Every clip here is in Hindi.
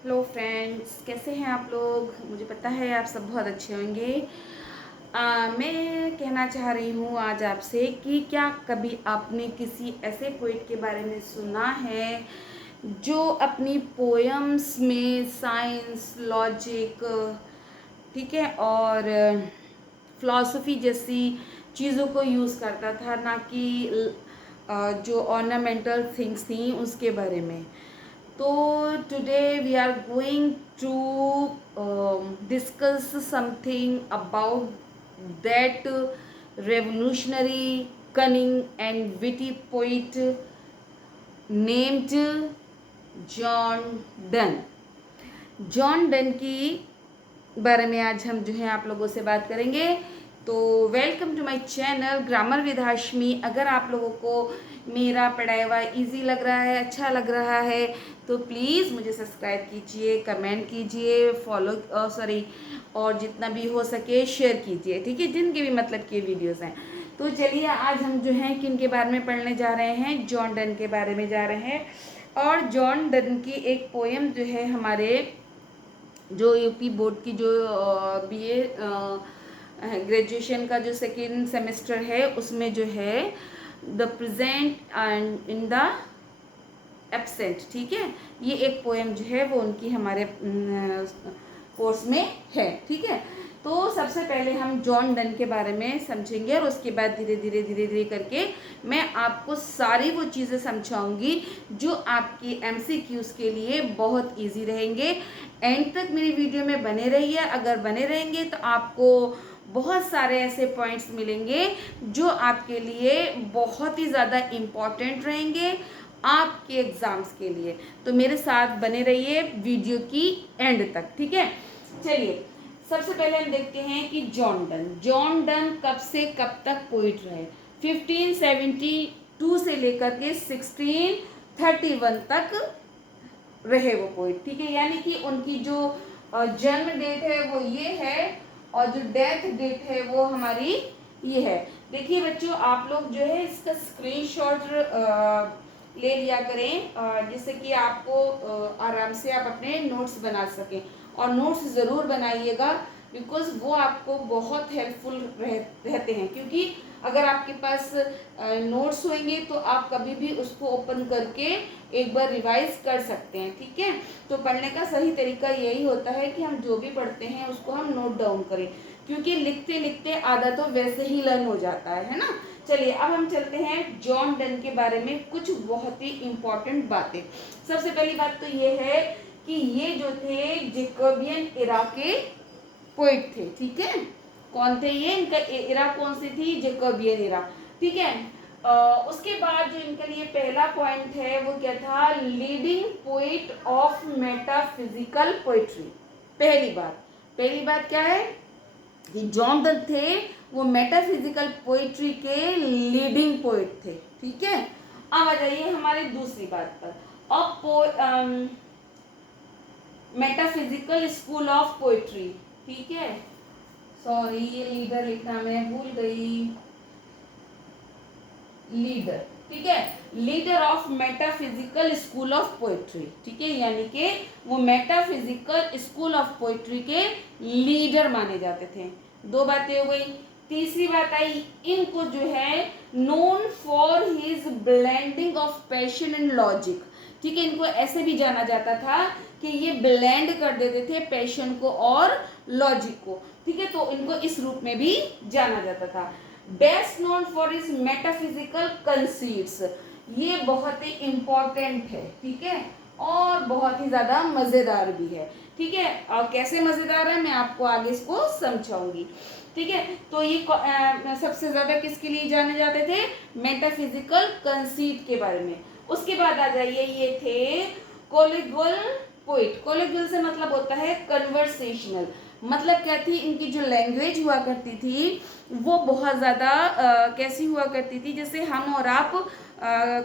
हेलो फ्रेंड्स, कैसे हैं आप लोग। मुझे पता है आप सब बहुत अच्छे होंगे। मैं कहना चाह रही हूँ आज आपसे कि क्या कभी आपने किसी ऐसे पोइट के बारे में सुना है जो अपनी पोएम्स में साइंस, लॉजिक, ठीक है, और फिलॉसफी जैसी चीज़ों को यूज़ करता था, ना कि जो ऑर्नामेंटल थिंग्स थी उसके बारे में। तो today we are going to discuss something about that revolutionary, cunning and witty poet named John Donne. John Donne की बारे में आज हम जो है आप लोगों से बात करेंगे। तो welcome to my channel grammar with Hashmi. अगर आप लोगों को मेरा पढ़ाया हुआ ईजी लग रहा है, अच्छा लग रहा है, तो प्लीज़ मुझे सब्सक्राइब कीजिए, कमेंट कीजिए, और जितना भी हो सके शेयर कीजिए, ठीक है, जिनके भी मतलब के वीडियोस हैं। तो चलिए आज हम जो हैं किन के बारे में पढ़ने जा रहे हैं, जॉन डन के बारे में जा रहे हैं। और जॉन डन की एक पोएम जो है हमारे जो यूपी बोर्ड की जो बीए ग्रेजुएशन का जो सेकेंड सेमेस्टर है उसमें जो है the present and in the absent, ठीक है, ये एक पोएम जो है वो उनकी हमारे कोर्स में है, ठीक है। तो सबसे पहले हम जॉन डन के बारे में समझेंगे और उसके बाद धीरे धीरे करके मैं आपको सारी वो चीज़ें समझाऊंगी जो आपकी एमसीक्यूज़ के लिए बहुत इजी रहेंगे। एंड तक मेरी वीडियो में बने रहिए। अगर बने रहेंगे तो आपको बहुत सारे ऐसे पॉइंट्स मिलेंगे जो आपके लिए बहुत ही ज़्यादा इम्पॉर्टेंट रहेंगे आपके एग्ज़ाम्स के लिए। तो मेरे साथ बने रहिए वीडियो की एंड तक, ठीक है। चलिए सबसे पहले हम देखते हैं कि जॉन डन कब से कब तक पोइट रहे। 1572 से लेकर के 1631 तक रहे वो पोइट, ठीक है। यानी कि उनकी जो जन्म डेट है वो ये है और जो डेथ डेट है वो हमारी ये है। देखिए बच्चों, आप लोग जो है इसका स्क्रीनशॉट ले लिया करें जिससे कि आपको आराम से आप अपने नोट्स बना सकें। और नोट्स ज़रूर बनाइएगा बिकॉज वो आपको बहुत हेल्पफुल रहते हैं। क्योंकि अगर आपके पास नोट्स होंगे तो आप कभी भी उसको ओपन करके एक बार रिवाइज कर सकते हैं, ठीक है। तो पढ़ने का सही तरीका यही होता है कि हम जो भी पढ़ते हैं उसको हम नोट डाउन करें, क्योंकि लिखते लिखते आधा तो वैसे ही लर्न हो जाता है ना। चलिए अब हम चलते हैं जॉन डन के बारे में कुछ बहुत ही इम्पोर्टेंट बातें। सबसे पहली बात तो ये है कि ये जो थे जैकोबियन इरा के पोइट थे, ठीक है। कौन थे ये, इनका इरा कौन सी थी, जैकोबियन इरा, ठीक है। उसके बाद जो इनके लिए पहला पॉइंट है वो क्या था, leading poet of metaphysical poetry. पहली बात क्या है कि जॉन डन थे वो मेटाफिजिकल पोइट्री के लीडिंग पोइट थे, ठीक है। अब आ जाइए हमारी दूसरी बात पर। अब मेटाफिजिकल स्कूल ऑफ पोइट्री, ठीक है। सॉरी, ये लीडर लिखना मैं भूल गई, लीडर, ठीक है, leader of metaphysical school of poetry, ठीक है। यानी कि वो मेटाफिजिकल स्कूल ऑफ पोइट्री के लीडर माने जाते थे। दो बातें हो गई। तीसरी बात आई, इनको जो है known for his blending of passion and logic, ठीक है। इनको ऐसे भी जाना जाता था कि ये ब्लेंड कर देते थे पैशन को और लॉजिक को, ठीक है। तो इनको इस रूप में भी जाना जाता था। Best known for is metaphysical conceits, ये बहुत ही इंपॉर्टेंट है, ठीक है, और बहुत ही ज्यादा मजेदार भी है, ठीक है। और कैसे मजेदार है मैं आपको आगे इसको समझाऊंगी, ठीक है। तो ये सबसे ज्यादा किसके लिए जाने जाते थे, मेटाफिजिकल कंसीट के बारे में। उसके बाद आ जाइए, ये थे कोलिगुअल पोइट। कोलिगुअल से मतलब होता है कन्वर्सेशनल। मतलब क्या थी, इनकी जो लैंग्वेज हुआ करती थी वो बहुत ज़्यादा कैसी हुआ करती थी, जैसे हम और आप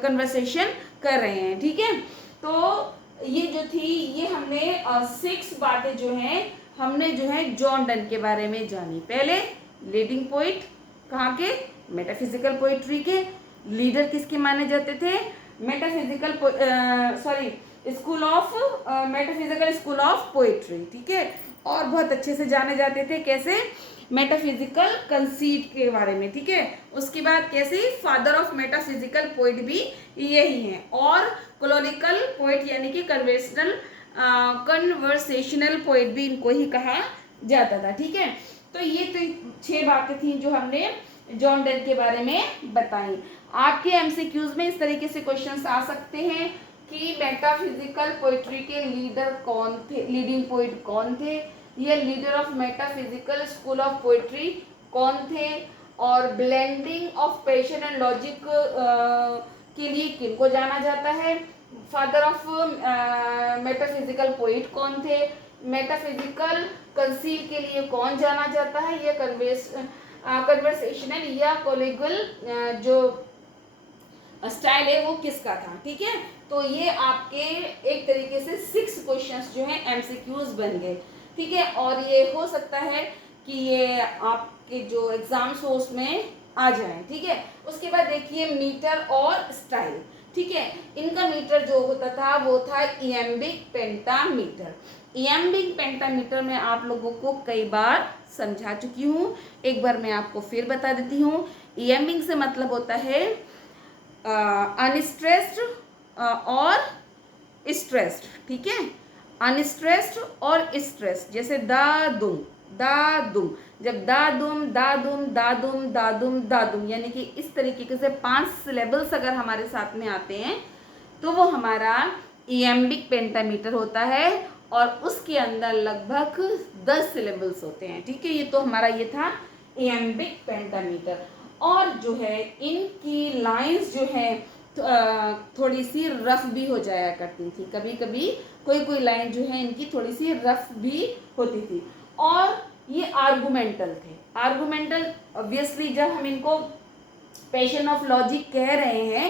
कन्वर्सेशन कर रहे हैं, ठीक है। तो ये जो थी, ये हमने 6 बातें जो हैं हमने जो है जॉन डन के बारे में जानी। पहले लीडिंग पोइट, कहाँ के, मेटाफिजिकल पोइट्री के लीडर किसके माने जाते थे, metaphysical school of metaphysical school of poetry, ठीक है। और बहुत अच्छे से जाने जाते थे कैसे, मेटाफिजिकल कंसीट के बारे में, ठीक है। उसके बाद कैसे फादर ऑफ मेटाफिजिकल पोइट भी यही है, और कोलोनिकल पोइट यानी कि कन्वर्सेशनल पोइट भी इनको ही कहा जाता था, ठीक है। तो ये तो 6 बातें थी जो हमने जॉन डन के बारे में बताई। आपके एमसीक्यूज में इस तरीके से क्वेश्चंस आ सकते हैं कि मेटाफिजिकल पोइट्री के लीडर कौन थे, लीडिंग पोइट कौन थे, ये leader of metaphysical school of poetry कौन थे, और blending of passion and logic के लिए किनको जाना जाता है, फादर ऑफ मेटाफिजिकल पोइट कौन थे, मेटाफिजिकल कंसील के लिए कौन जाना जाता है, ये कन्वर्सेशनल या कोलिगुअल जो स्टाइल है वो किसका था, ठीक है। तो ये आपके एक तरीके से 6 क्वेश्चंस जो हैं एमसीक्यूज बन गए, ठीक है। और ये हो सकता है कि ये आपके जो एग्जाम्स हो उसमें आ जाए, ठीक है। उसके बाद देखिए मीटर और स्टाइल, ठीक है। इनका मीटर जो होता था वो था इयम्बिक पेंटामीटर। इयम्बिक पेंटामीटर में आप लोगों को कई बार समझा चुकी हूँ, एक बार मैं आपको फिर बता देती हूँ। इयम्बिक से मतलब होता है अनस्ट्रेस्ड और स्ट्रेस्ड, ठीक है। अनस्ट्रेस्ड और स्ट्रेस्ड, जैसे दादुम दादुम, जब दादुम दादुम दादुम दादुम दादुम यानी कि इस तरीके से 5 सिलेबल्स अगर हमारे साथ में आते हैं तो वो हमारा इयम्बिक पेंटामीटर होता है, और उसके अंदर लगभग 10 सिलेबल्स होते हैं, ठीक है। ये तो हमारा ये था इयम्बिक पेंटामीटर। और जो है इनकी लाइंस जो है थोड़ी सी रफ भी हो जाया करती थी, कभी कभी कोई लाइन जो है इनकी थोड़ी सी रफ भी होती थी। और ये आर्गुमेंटल थे। आर्गुमेंटल ऑब्वियसली जब हम इनको पैशन ऑफ लॉजिक कह रहे हैं,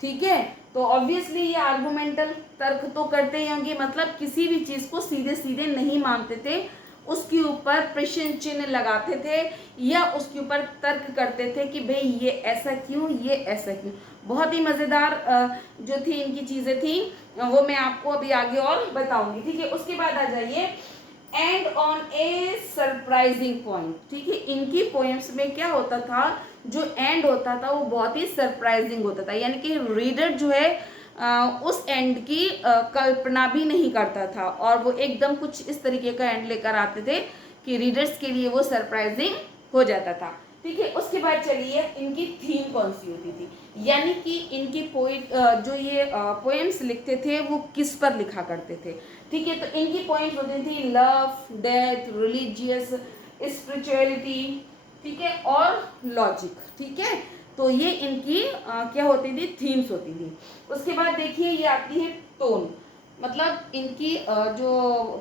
ठीक है, तो ऑब्वियसली ये आर्गुमेंटल तर्क तो करते ही होंगे, मतलब किसी भी चीज़ को सीधे सीधे नहीं मानते थे, उसके ऊपर प्रश्न चिन्ह लगाते थे या उसके ऊपर तर्क करते थे कि भाई ये ऐसा क्यों, ये ऐसा क्यों। बहुत ही मज़ेदार जो थी इनकी चीज़ें थी, वो मैं आपको अभी आगे और बताऊंगी, ठीक है। उसके बाद आ जाइए and on A surprising point, ठीक है। इनकी पोएम्स में क्या होता था, जो एंड होता था वो बहुत ही सरप्राइजिंग होता था, यानी कि रीडर जो है उस एंड की कल्पना भी नहीं करता था, और वो एकदम कुछ इस तरीके का एंड लेकर आते थे कि रीडर्स के लिए वो सरप्राइजिंग हो जाता था, ठीक है। उसके बाद चलिए इनकी थीम कौन सी होती थी, यानी कि इनकी पोइट जो ये पोएम्स लिखते थे वो किस पर लिखा करते थे, ठीक है। तो इनकी पोएम्स होती थी लव, डेथ, रिलीजियस, स्पिरिचुअलिटी, ठीक है, और लॉजिक, ठीक है। तो ये इनकी क्या होती थी, थीम्स होती थी। उसके बाद देखिए ये आती है टोन, मतलब इनकी जो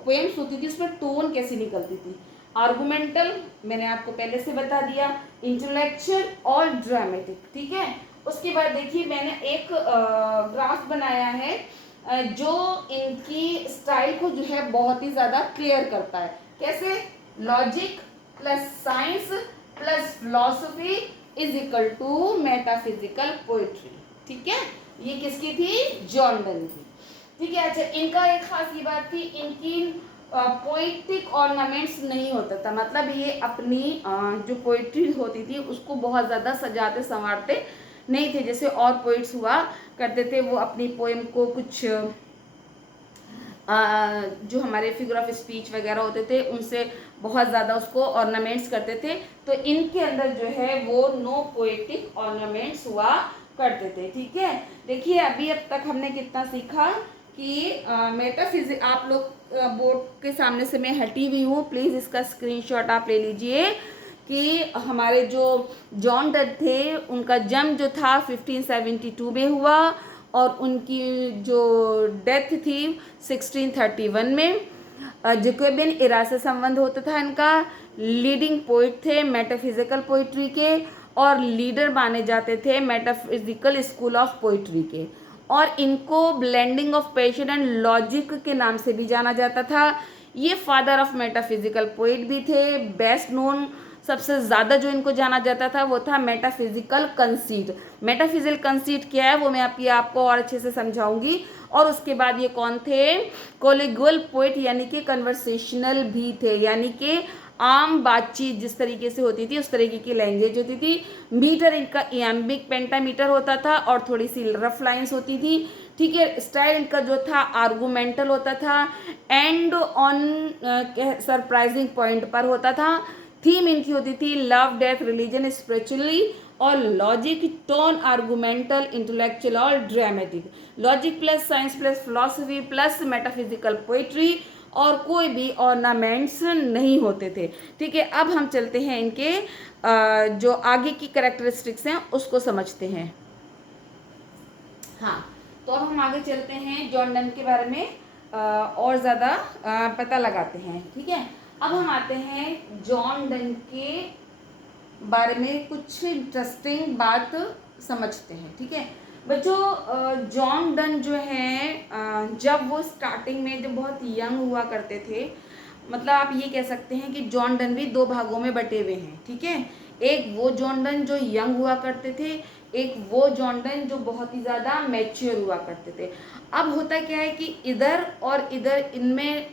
पोएम्स होती थी उसमें टोन कैसी निकलती थी। आर्गुमेंटल मैंने आपको पहले से बता दिया, इंटेलेक्चुअल और ड्रामेटिक, ठीक है। उसके बाद देखिए मैंने एक ग्राफ बनाया है जो इनकी स्टाइल को जो है बहुत ही ज़्यादा क्लियर करता है। कैसे, logic plus science plus philosophy is equal to metaphysical poetry, ठीक है। ये किसकी थी, जॉन डन की, ठीक है। अच्छा, इनका एक खास ये बात थी, इनकी पोइटिक ऑर्नामेंट्स नहीं होता था, मतलब ये अपनी जो पोइट्री होती थी उसको बहुत ज़्यादा सजाते संवारते नहीं थे, जैसे और पोइट्स हुआ करते थे, वो अपनी पोएम को कुछ जो हमारे फिगर ऑफ स्पीच वगैरह होते थे उनसे बहुत ज़्यादा उसको ऑर्नामेंट्स करते थे। तो इनके अंदर जो है वो नो पोएटिक ऑर्नामेंट्स हुआ करते थे, ठीक है। देखिए अभी अब तक हमने कितना सीखा कि मेटाफिजिक, आप लोग बोर्ड के सामने से मैं हटी हुई हूँ, प्लीज़ इसका स्क्रीनशॉट आप ले लीजिए कि हमारे जो जॉन डन थे उनका जन्म जो था 1572 में हुआ, और उनकी जो डेथ थी 1631 में। जैकोबियन इरा से संबंध होता था इनका, लीडिंग पोइट थे मेटाफिजिकल पोइट्री के, और लीडर माने जाते थे मेटाफिजिकल स्कूल ऑफ पोइट्री के, और इनको blending of passion and logic के नाम से भी जाना जाता था। ये फादर ऑफ मेटाफिजिकल पोइट भी थे, बेस्ट नोन सबसे ज़्यादा जो इनको जाना जाता था वो था मेटाफिजिकल कंसीट। मेटाफिजिकल कंसीट क्या है वो मैं आपको और अच्छे से समझाऊंगी। और उसके बाद ये कौन थे, कोलिगुअल पोइट यानी कि कन्वर्सेशनल भी थे, यानी कि आम बातचीत जिस तरीके से होती थी उस तरीके की लैंग्वेज होती थी। मीटर इनका इयम्बिक पेंटामीटर होता था और थोड़ी सी रफ लाइंस होती थी, ठीक है। स्टाइल इनका जो था आर्गुमेंटल होता था, एंड ऑन सरप्राइजिंग पॉइंट पर होता था। थीम इनकी होती थी लव, डेथ, रिलीजन, स्पिरिचुअली और लॉजिक, टोन आर्गुमेंटल, इंटेलेक्चुअल और dramatic. Logic plus science plus philosophy plus metaphysical poetry, और कोई भी ऑर्नामेंट्स नहीं होते थे, ठीक है। अब हम चलते हैं इनके जो आगे की कैरेक्टरिस्टिक्स हैं उसको समझते हैं। हाँ, तो अब हम आगे चलते हैं, जॉन डन के बारे में और ज़्यादा पता लगाते हैं, ठीक है। अब हम आते हैं जॉन डन के बारे में कुछ इंटरेस्टिंग बात समझते हैं, ठीक है। बच्चों, जॉन डन जो है जब वो स्टार्टिंग में जब बहुत यंग हुआ करते थे, मतलब आप ये कह सकते हैं कि जॉन डन भी दो भागों में बटे हुए हैं, ठीक है। एक वो जॉन डन जो यंग हुआ करते थे, एक वो जॉन डन जो बहुत ही ज़्यादा मैच्योर हुआ करते थे। अब होता क्या है कि इधर और इधर इनमें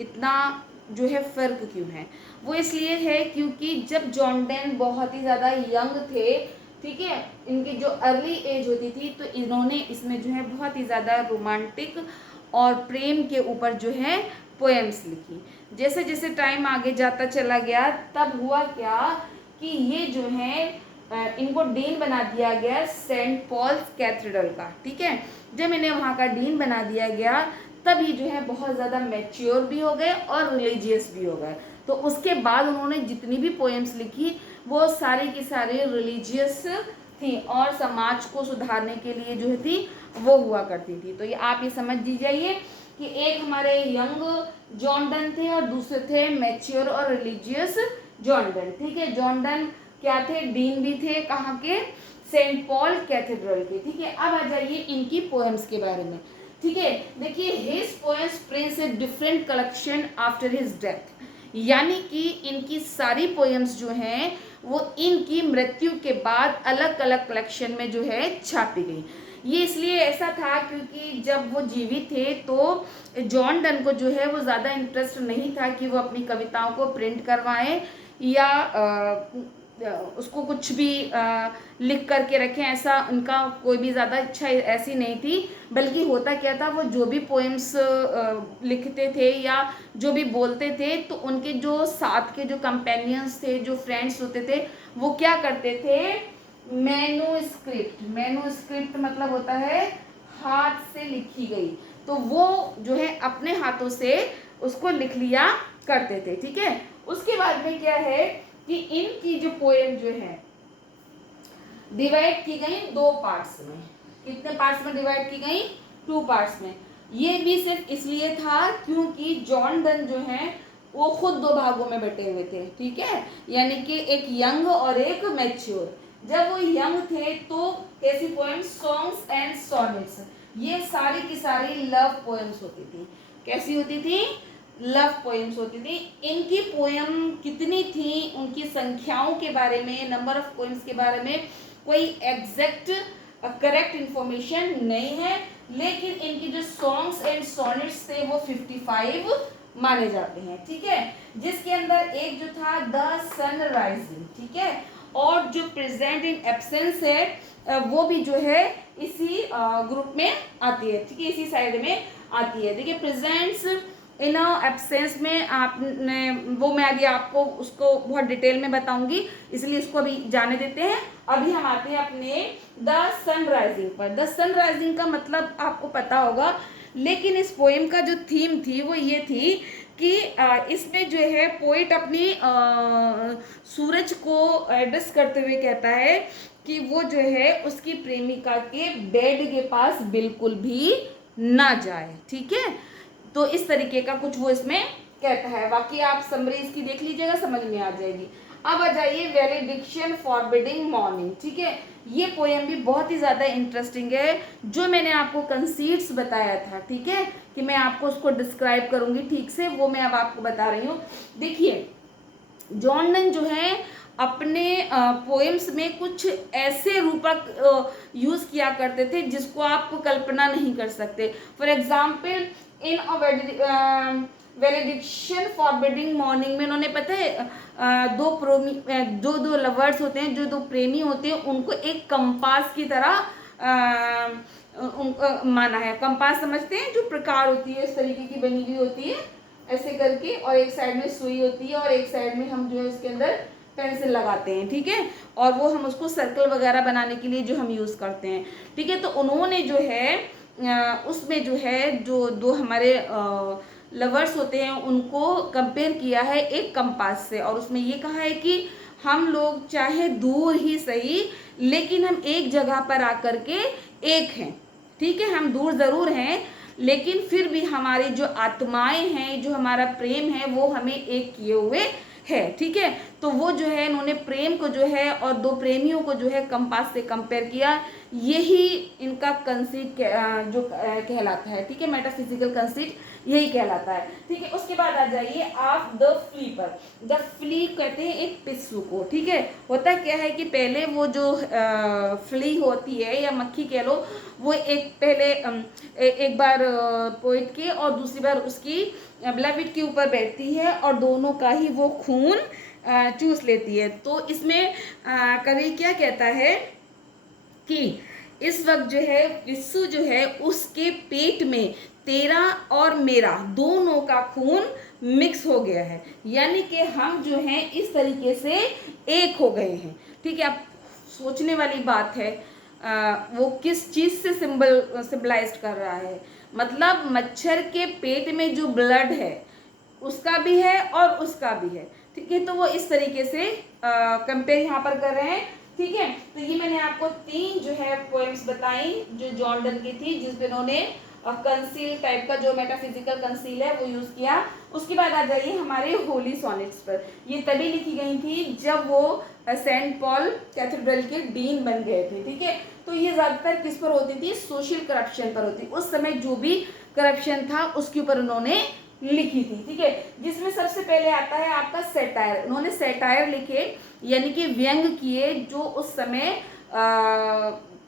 इतना जो है फ़र्क क्यों है, वो इसलिए है क्योंकि जब जॉन डन बहुत ही ज़्यादा यंग थे, ठीक है, इनकी जो अर्ली एज होती थी, तो इन्होंने इसमें जो है बहुत ही ज़्यादा रोमांटिक और प्रेम के ऊपर जो है पोएम्स लिखी। जैसे जैसे टाइम आगे जाता चला गया तब हुआ क्या कि ये जो है इनको डीन बना दिया गया सेंट पॉल्स कैथेड्रल का, ठीक है। जब इन्हें वहाँ का डीन बना दिया गया तब ये जो है बहुत ज़्यादा मैच्योर भी हो गए और रिलीजियस भी हो गए। तो उसके बाद उन्होंने जितनी भी पोएम्स लिखी वो सारी की सारी रिलीजियस थी और समाज को सुधारने के लिए जो थी वो हुआ करती थी। तो ये आप ये समझ दीजिए कि एक हमारे यंग जॉन डन थे और दूसरे थे मैच्योर और रिलीजियस जॉन डन, ठीक है। जॉन डन क्या थे, डीन भी थे, कहाँ के, सेंट पॉल कैथेड्रल के, ठीक है। अब आ जाइए इनकी पोएम्स के बारे में, ठीक है। देखिए his poems Prince a different collection after his death, यानी कि इनकी सारी पोएम्स जो हैं वो इनकी मृत्यु के बाद अलग अलग कलेक्शन में जो है छापी गई। ये इसलिए ऐसा था क्योंकि जब वो जीवित थे तो जॉन डन को जो है वो ज़्यादा इंटरेस्ट नहीं था कि वो अपनी कविताओं को प्रिंट करवाएं या उसको कुछ भी लिख करके रखें, ऐसा उनका कोई भी ज़्यादा इच्छा ऐसी नहीं थी। बल्कि होता क्या था, वो जो भी पोएम्स लिखते थे या जो भी बोलते थे तो उनके जो साथ के जो कंपेनियंस थे, जो फ्रेंड्स होते थे, वो क्या करते थे, मैन्युस्क्रिप्ट मतलब होता है हाथ से लिखी गई, तो वो जो है अपने हाथों से उसको लिख लिया करते थे, ठीक है। उसके बाद में क्या है कि इनकी जो पोएम जो है डिवाइड की गई दो पार्ट्स में। कितने पार्ट्स में डिवाइड की गई, 2 पार्ट्स में। ये भी सिर्फ इसलिए था क्योंकि जॉन डन जो है वो खुद दो भागों में बटे हुए थे, ठीक है, यानी कि एक यंग और एक मैच्योर। जब वो यंग थे तो कैसी पोएम्स, सॉन्ग्स एंड सोनेट्स, ये सारी की सारी लव पोएम्स होती थी। कैसी होती थी, लव पोएम्स होती थी। इनकी पोएम कितनी थी, उनकी संख्याओं के बारे में, नंबर ऑफ पोएम्स के बारे में कोई एग्जैक्ट करेक्ट इंफॉर्मेशन नहीं है, लेकिन इनकी जो सॉन्ग्स एंड सोनेट्स थे वो 55 माने जाते हैं, ठीक है। जिसके अंदर एक जो था द सनराइजिंग, ठीक है, और जो प्रेजेंट इन एब्सेंस है वो भी जो है इसी ग्रुप में आती है, ठीक है, इसी साइड में आती है। देखिए प्रेजेंट्स इन एब्सेंस में आपने वो मैं अभी आपको उसको बहुत डिटेल में बताऊंगी, इसलिए इसको अभी जाने देते हैं। अभी हम आते हैं अपने द सनराइजिंग पर। द सनराइजिंग का मतलब आपको पता होगा, लेकिन इस पोएम का जो थीम थी वो ये थी कि इसमें जो है पोइट अपनी सूरज को एड्रेस करते हुए कहता है कि वो जो है उसकी प्रेमिका के बेड के पास बिल्कुल भी ना जाए, ठीक है। तो इस तरीके का कुछ वो इसमें कहता है। बाकी आप समरी इसकी देख लीजिएगा, समझ में आ जाएगी। अब आ जाइए वैलेडिक्शन फॉरबिडिंग मॉर्निंग, ठीक है। ये पोएम भी बहुत ही ज़्यादा इंटरेस्टिंग है। जो मैंने आपको कंसीट्स बताया था, ठीक है, कि मैं आपको उसको डिस्क्राइब करूंगी ठीक से, वो मैं अब आपको बता रही हूँ। देखिए जॉन डन जो है अपने पोएम्स में कुछ ऐसे रूपक यूज किया करते थे जिसको आप कल्पना नहीं कर सकते। For example in valediction forbidding mourning में उन्होंने पता है दो लवर्स होते हैं, जो दो प्रेमी होते हैं, उनको एक कंपास की तरह उनको माना है। कंपास समझते हैं, जो प्रकार होती है इस तरीके की बनी हुई होती है ऐसे करके, और एक साइड में सुई होती है और एक साइड में हम जो है इसके अंदर पेंसिल लगाते हैं, ठीक है, और वो हम उसको सर्कल वगैरह बनाने के लिए जो हम यूज़ करते हैं, ठीक है। तो उन्होंने जो है उसमें जो है जो दो हमारे लवर्स होते हैं उनको कंपेयर किया है एक कंपास से, और उसमें ये कहा है कि हम लोग चाहे दूर ही सही लेकिन हम एक जगह पर आकर के एक हैं, ठीक है। हम दूर ज़रूर हैं लेकिन फिर भी हमारी जो आत्माएं हैं, जो हमारा प्रेम है, वो हमें एक किए हुए है, ठीक है। तो वो जो है इन्होंने प्रेम को जो है और दो प्रेमियों को जो है कंपास से कंपेयर किया। यही इनका कंसीट जो कहलाता है, ठीक है, मेटाफिजिकल कंसीट यही कहलाता है, ठीक है। उसके बाद आ जाइए आप द फ्ली पर। द फ्ली कहते हैं एक पिस्सू को, ठीक है। होता क्या है कि पहले वो जो फ्ली होती है या मक्खी कह लो, वो एक पहले एक बार पोइट के और दूसरी बार उसकी बिलविड के ऊपर बैठती है और दोनों का ही वो खून चूस लेती है। तो इसमें कवि क्या कहता है कि इस वक्त जो है पिस्सू जो है उसके पेट में तेरा और मेरा दोनों का खून मिक्स हो गया है, यानी कि हम जो हैं इस तरीके से एक हो गए हैं, ठीक है। अब सोचने वाली बात है वो किस चीज़ से सिंबलाइज कर रहा है। मतलब मच्छर के पेट में जो ब्लड है उसका भी है और उसका भी है, ठीक है। तो वो इस तरीके से कंपेयर यहाँ पर कर रहे हैं, ठीक है। तो ये मैंने आपको 3 जो है पोएम्स बताई जो जॉन डन की थी, जिसमें उन्होंने कंसील टाइप का जो मेटाफिजिकल कंसील है वो यूज किया। उसके बाद आ जाइए हमारे होली सोनेट्स पर। ये तभी लिखी गई थी जब वो सेंट पॉल कैथेड्रल के डीन बन गए थे, ठीक है। तो ये ज़्यादातर किस पर होती थी? सोशल करप्शन पर होती। उस समय जो भी करप्शन था उसके ऊपर उन्होंने लिखी थी, ठीक है। जिसमें सबसे पहले आता है आपका सैटायर। उन्होंने सैटायर लिखे, यानी कि व्यंग किए जो उस समय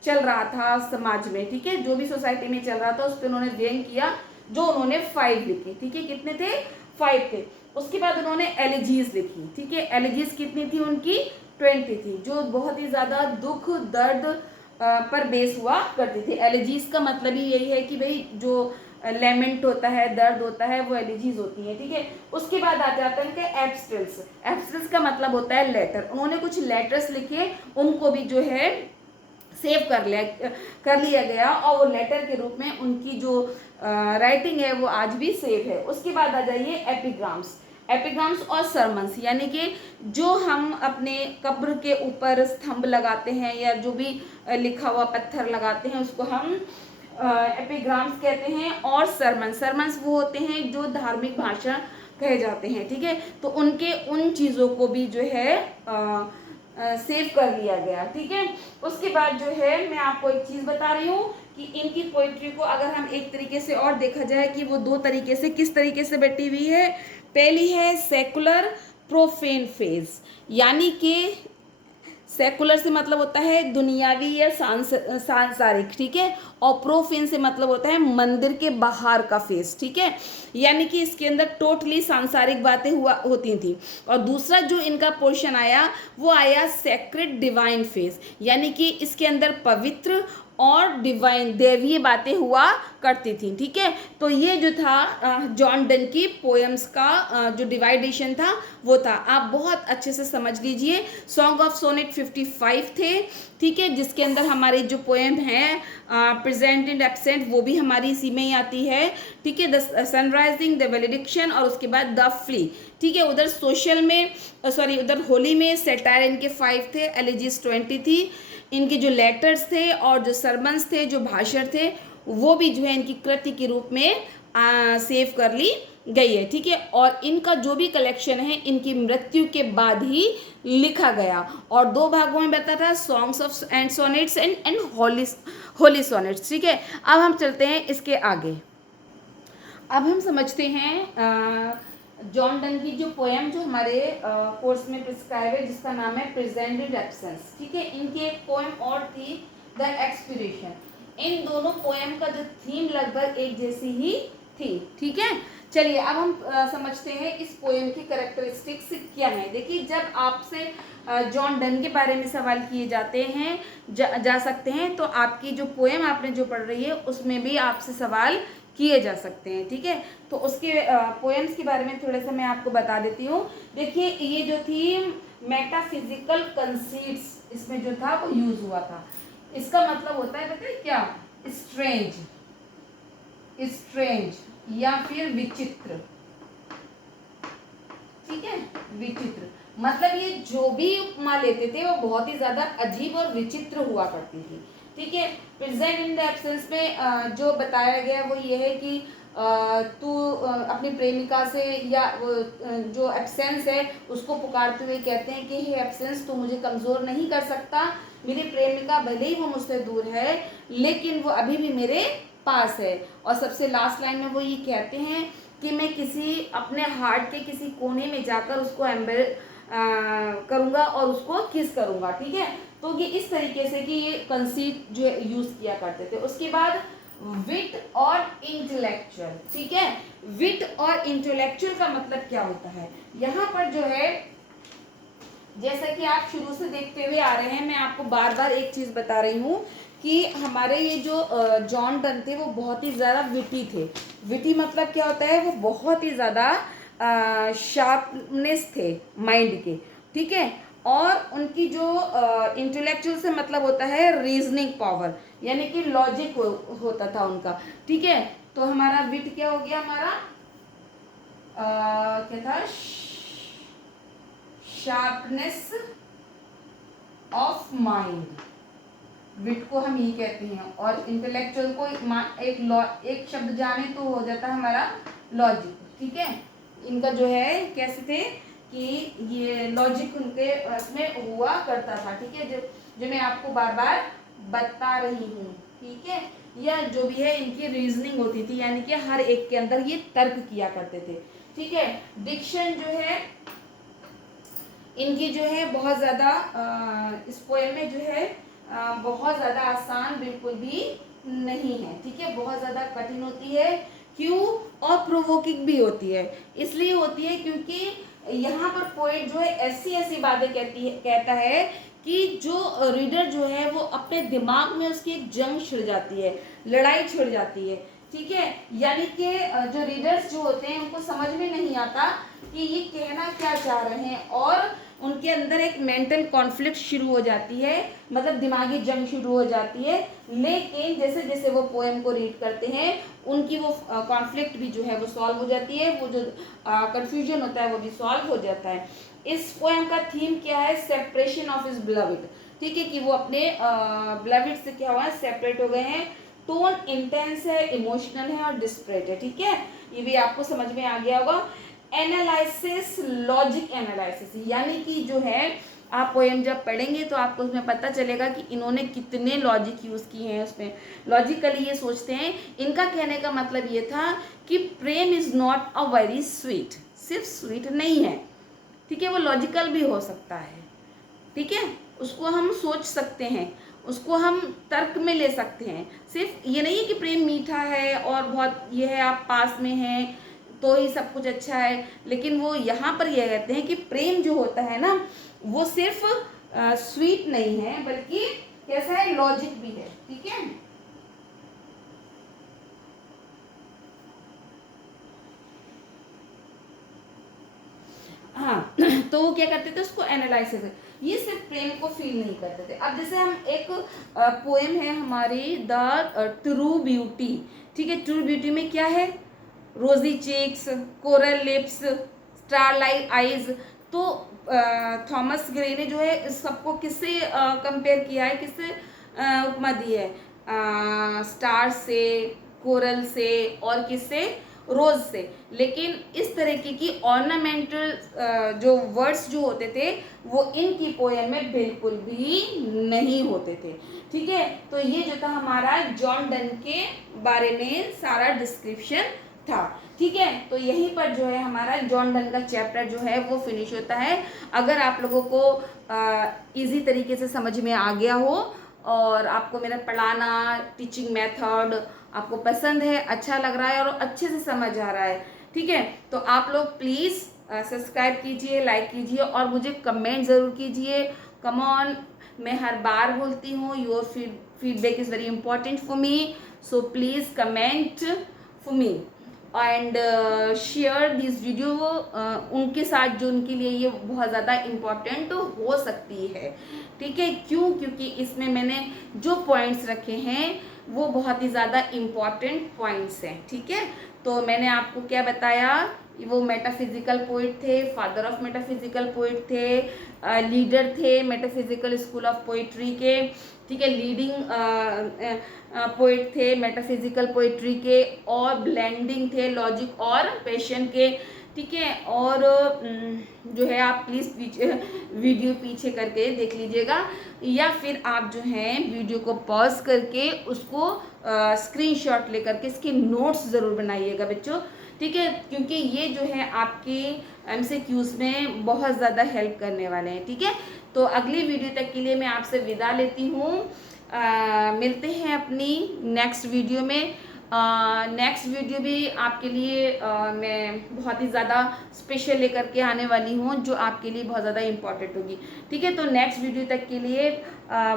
चल रहा था समाज में, ठीक है, जो भी सोसाइटी में चल रहा था उस पर उन्होंने व्यंग किया, जो उन्होंने 5 लिखे, ठीक है। कितने थे? 5 थे। उसके बाद उन्होंने एलिजीज लिखी, ठीक है। एलिजीज कितनी थी उनकी? 20 थी, जो बहुत ही ज़्यादा दुख दर्द पर बेस हुआ करती थी। एलिजीज का मतलब ही यही है कि भाई जो लेमेंट होता है, दर्द होता है, वो एलिजीज होती है, ठीक है। उसके बाद आ जाता है उनके एब्स्ट्रल्स। एब्स्ट्रल्स का मतलब होता है लेटर। उन्होंने कुछ लेटर्स लिखे, उनको भी जो है सेव कर लिया गया और वो लेटर के रूप में उनकी जो राइटिंग है वो आज भी सेव है। उसके बाद आ जाइए एपिग्राम्स। एपिग्राम्स और सरमन्स, यानी कि जो हम अपने कब्र के ऊपर स्तंभ लगाते हैं या जो भी लिखा हुआ पत्थर लगाते हैं उसको हम एपिग्राम्स कहते हैं। और सरमन्स वो होते हैं जो धार्मिक भाषण कहे जाते हैं, ठीक है। तो उनके उन चीज़ों को भी जो है सेव कर लिया गया, ठीक है। उसके बाद जो है मैं आपको एक चीज़ बता रही हूँ कि इनकी पोइट्री को अगर हम एक तरीके से और देखा जाए कि वो 2 तरीके से किस तरीके से बटी हुई है। पहली है सेकुलर प्रोफेन फेज, यानी कि सेकुलर से मतलब होता है दुनियावी या सांसारिक, ठीक है। और प्रोफेन से मतलब होता है मंदिर के बाहर का फेस, ठीक है। यानी कि इसके अंदर टोटली सांसारिक बातें होती थी। और दूसरा जो इनका पोर्शन आया वो आया सेक्रेड डिवाइन फेस, यानी कि इसके अंदर पवित्र और डिवाइन दैवीय बातें हुआ करती थी, ठीक है। तो ये जो था जॉन डन की पोएम्स का जो डिवाइडेशन था वो था। आप बहुत अच्छे से समझ लीजिए। सॉन्ग ऑफ सोनेट 55 थे, ठीक है, जिसके अंदर हमारे जो पोएम हैं प्रेजेंट एंड एब्सेंट वो भी हमारी इसी में ही आती है, ठीक है। द सनराइजिंग, द वेलिडिक्शन और उसके बाद द फ्ली, ठीक है। उधर सोशल में उधर होली में सेटायर इनके 5 थे, एलिजीज 20 थी। इनके जो लेटर्स थे और जो सरमन्स थे, जो भाषण थे, वो भी जो है इनकी कृति के रूप में सेव कर ली गई है, ठीक है। और इनका जो भी कलेक्शन है इनकी मृत्यु के बाद ही लिखा गया और 2 भागों में बता था, songs of and sonnets and Holi sonnets, ठीक है। अब हम चलते हैं इसके आगे। अब हम समझते हैं जॉन डन की जो पोएम जो हमारे कोर्स में प्रिस्क्राइब है, जिसका नाम है प्रेजेंटेड एब्सेंस, ठीक है। इनकी एक पोएम और थी द एक्सपीरेशन। इन दोनों पोएम का जो थीम लगभग एक जैसी ही थी, ठीक है। चलिए अब हम समझते हैं इस पोएम की कैरेक्टरिस्टिक्स क्या है। देखिए, जब आपसे जॉन डन के बारे में सवाल किए जाते हैं जा सकते हैं, तो आपकी जो पोएम आपने जो पढ़ रही है उसमें भी आपसे सवाल किए जा सकते हैं, ठीक है। तो उसके पोएम्स के बारे में थोड़ा सा मैं आपको बता देती हूँ। देखिए, ये जो थी मेटाफिजिकल कंसीट्स, इसमें जो था वो यूज हुआ था। इसका मतलब होता है बताइए क्या, स्ट्रेंज, स्ट्रेंज या फिर विचित्र, ठीक है, विचित्र। मतलब ये जो भी उपमा लेते थे वो बहुत ही ज्यादा अजीब और विचित्र हुआ करती थी, ठीक है। प्रेजेंट इन द एब्सेंस में जो बताया गया वो ये है कि तू अपनी प्रेमिका से या जो एब्सेंस है उसको पुकारते हुए कहते हैं कि हे एब्सेंस, तू मुझे कमज़ोर नहीं कर सकता। मेरी प्रेमिका भले ही वो मुझसे दूर है लेकिन वो अभी भी मेरे पास है। और सबसे लास्ट लाइन में वो ये कहते हैं कि मैं किसी अपने हार्ट के किसी कोने में जाकर उसको करूँगा और उसको किस करूँगा, ठीक है। तो ये इस तरीके से कि ये कंसीट जो यूज़ किया करते थे। उसके बाद विट और इंटेलेक्चुअल, ठीक है। विट और इंटेलेक्चुअल का मतलब क्या होता है, यहाँ पर जो है जैसा कि आप शुरू से देखते हुए आ रहे हैं, मैं आपको बार बार एक चीज़ बता रही हूँ कि हमारे ये जो जॉन डन थे वो बहुत ही ज़्यादा विटी थे। विटी मतलब क्या होता है, वो बहुत ही ज़्यादा शार्पनेस थे माइंड के, ठीक है। और उनकी जो इंटेलेक्चुअल से मतलब होता है रीजनिंग पावर, यानी कि लॉजिक होता था उनका, ठीक है। तो हमारा विट क्या हो गया, हमारा क्या था, शार्पनेस ऑफ माइंड, विट को हम ये कहते हैं। और इंटेलेक्चुअल को एक शब्द जाने तो हो जाता है हमारा लॉजिक, ठीक है। इनका जो है कैसे थे कि ये लॉजिक उनके उसमें हुआ करता था, ठीक है, जो मैं आपको बार बार बता रही हूँ, ठीक है। या जो भी है इनकी रीजनिंग होती थी, यानी कि हर एक के अंदर ये तर्क किया करते थे, ठीक है। डिक्शन जो है इनकी जो है बहुत ज़्यादा इस पोएम में जो है बहुत ज़्यादा आसान बिल्कुल भी नहीं है, ठीक है। बहुत ज़्यादा कठिन होती है, क्यों, और प्रोवोकिंग भी होती है। इसलिए होती है क्योंकि यहाँ पर पोएट जो है ऐसी ऐसी बातें कहता है कि जो रीडर जो है वो अपने दिमाग में उसकी एक जंग छिड़ जाती है, लड़ाई छिड़ जाती है, ठीक है। यानी कि जो रीडर्स जो होते हैं उनको समझ में नहीं आता कि ये कहना क्या चाह रहे हैं, और उनके अंदर एक मेंटल कॉन्फ्लिक्ट शुरू हो जाती है, मतलब दिमागी जंग शुरू हो जाती है। लेकिन जैसे जैसे वो पोएम को रीड करते हैं उनकी वो कॉन्फ्लिक्ट भी जो है वो सॉल्व हो जाती है, वो जो कंफ्यूजन होता है वो भी सॉल्व हो जाता है। इस पोएम का थीम क्या है, सेपरेशन ऑफ हिज बिलविड, ठीक है, कि वो अपने बिलविड से क्या हुआ है, सेपरेट हो गए हैं। टोन इंटेंस है, इमोशनल है और डिस्परेट है, ठीक है। ये भी आपको समझ में आ गया होगा। एनालिसिस, लॉजिक एनालिसिस, यानी कि जो है आप पोएम जब पढ़ेंगे तो आपको उसमें पता चलेगा कि इन्होंने कितने लॉजिक यूज़ किए हैं उसमें। लॉजिकली ये सोचते हैं। इनका कहने का मतलब ये था कि प्रेम is not a very sweet, सिर्फ स्वीट नहीं है, ठीक है, वो लॉजिकल भी हो सकता है, ठीक है। उसको हम सोच सकते हैं, उसको हम तर्क में ले सकते हैं। सिर्फ ये नहीं है कि प्रेम मीठा है और बहुत ये है, आप पास में हैं तो ही सब कुछ अच्छा है। लेकिन वो यहाँ पर यह कहते हैं कि प्रेम जो होता है ना वो सिर्फ स्वीट नहीं है बल्कि कैसा है, लॉजिक भी है, ठीक है। हाँ तो वो क्या करते थे, उसको एनालाइसिस, ये सिर्फ प्रेम को फील नहीं करते थे। अब जैसे हम एक पोएम है हमारी द ट्रू ब्यूटी, ठीक है। ट्रू ब्यूटी में क्या है, rosy cheeks, coral lips, starlight eyes. तो थॉमस ग्रे ने जो है इस सबको किससे कंपेयर किया है, किससे उपमा दी है, स्टार से, कोरल से और किससे, रोज से। लेकिन इस तरीके की ऑर्नामेंटल जो वर्ड्स जो होते थे वो इनकी पोएम में बिल्कुल भी नहीं होते थे, ठीक है। तो ये जो था हमारा जॉन डन के बारे में सारा डिस्क्रिप्शन था। ठीक है, तो यहीं पर जो है हमारा जॉन डन का चैप्टर जो है वो फिनिश होता है। अगर आप लोगों को इजी तरीके से समझ में आ गया हो और आपको मेरा पढ़ाना टीचिंग मेथड आपको पसंद है, अच्छा लग रहा है और अच्छे से समझ आ रहा है, ठीक है, तो आप लोग प्लीज़ सब्सक्राइब कीजिए, लाइक कीजिए और मुझे कमेंट ज़रूर कीजिए। कम ऑन, मैं हर बार बोलती हूँ, your feedback is very important for me, so please comment for me and share this video उनके साथ जो उनके लिए ये बहुत ज़्यादा इम्पॉर्टेंट हो सकती है, ठीक है। क्यों? क्योंकि इसमें मैंने जो पॉइंट्स रखे हैं वो बहुत ही ज़्यादा इम्पॉर्टेंट पॉइंट्स हैं, ठीक है। तो मैंने आपको क्या बताया, वो मेटाफिजिकल पोइट थे, फादर ऑफ मेटाफिजिकल पोइट थे, लीडर थे मेटाफिजिकल स्कूल ऑफ पोइट्री के, ठीक है, लीडिंग पोइट थे मेटाफिजिकल पोइट्री के, और ब्लेंडिंग थे लॉजिक और पैशन के, ठीक है। और जो है आप प्लीज़ वीडियो पीछे करके देख लीजिएगा, या फिर आप जो है वीडियो को पॉज करके उसको स्क्रीनशॉट लेकर के इसके नोट्स ज़रूर बनाइएगा बच्चों, ठीक है, क्योंकि ये जो है आपके MCQs में बहुत ज़्यादा हेल्प करने वाले हैं, ठीक है। तो अगली वीडियो तक के लिए मैं आपसे विदा लेती हूँ। मिलते हैं अपनी नेक्स्ट वीडियो में। नेक्स्ट वीडियो भी आपके लिए मैं बहुत ही ज़्यादा स्पेशल लेकर के आने वाली हूँ, जो आपके लिए बहुत ज़्यादा इम्पॉर्टेंट होगी, ठीक है। तो नेक्स्ट वीडियो तक के लिए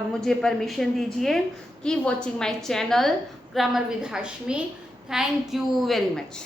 मुझे परमिशन दीजिए। Keep watching my channel grammar with Hashmi. Thank you very much.